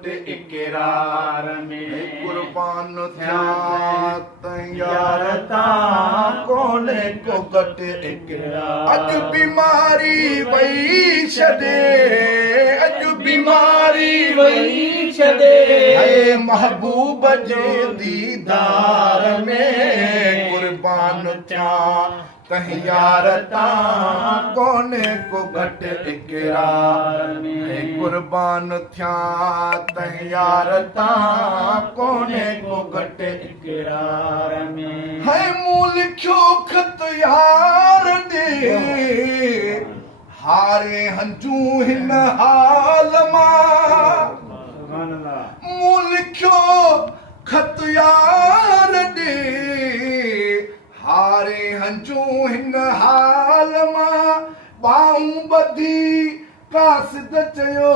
घट इकरार में कुर्बान थिया तैयार कोने को घट इकरार अज बीमारी वही छदे अज बीमारी वही छदे है महबूब जे दीदार में कुर्बान थिया तैयार कोने को घट इकरार में कुर्बान थिया तैयार कोने को घट इकरार में है मूल क्यों खत यार दे हारे हंजू हिन हाल मां मूल क्यों खत यार दे हारे हंजू हिन हाल मां बाहूं बधी कासिद चयो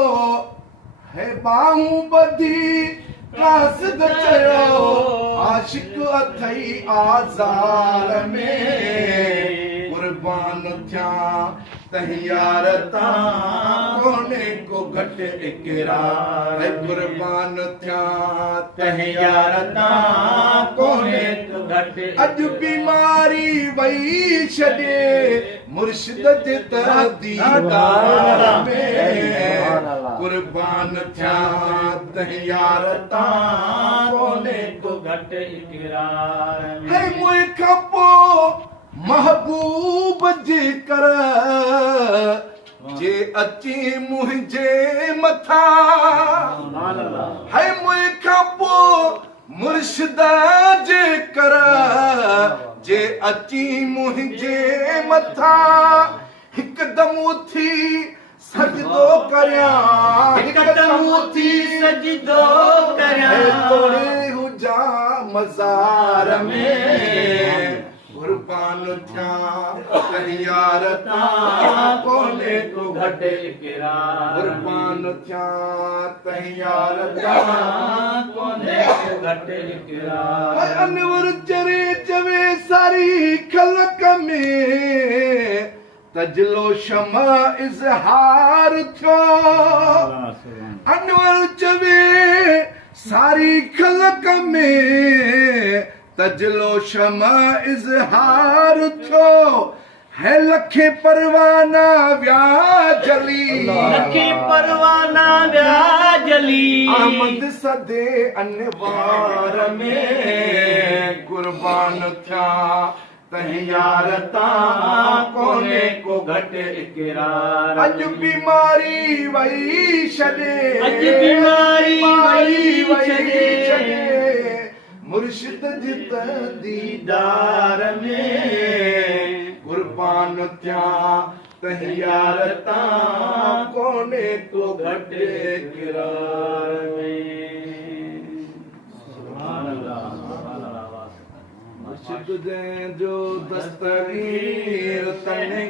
है बाहूं बधी कासिद चयो आशिक अथई आज़ार में कुर्बान थिया तैयार कोने को घट इकरार है कुर्बान थिया तैयार कोने को घट अज बीमारी वही छॾे मुर्शिद जे दीदार में कुर्बान थिया तैयार कोने को घट इकरार है मुई खां पोइ महबूब जे कर जे अची मुंहिंजे मथा है मुई खां पोइ मुर्शिद जे कर जे अची मुंहिंजे मथा हिकदम उथी सजदो करियां हिकदम उथी सजदो करियां तोड़े हुजा मज़ार में कुर्बान थिया तैयार कोने को घट इकरार कुर्बान थिया तैयार कोने को घट इकरार अनवर चरे चवे सारी खलक में तजलो शमा इज़हार थियो अनवर चवे सारी खलक में तजलो शमा इज़हार थियो है लखे परवाना व्या जली लखे परवाना व्या जली आमद सदे अनवार में कुर्बान थिया तैयार कोने को घट इकरार अज बीमारी वही छॾे अज बीमारी वही छॾे मुर्शिद जित दीदार में कुर्बान थिया तैयार कोने को घट इकरार में मुर्शिद जो दस्तगीर तने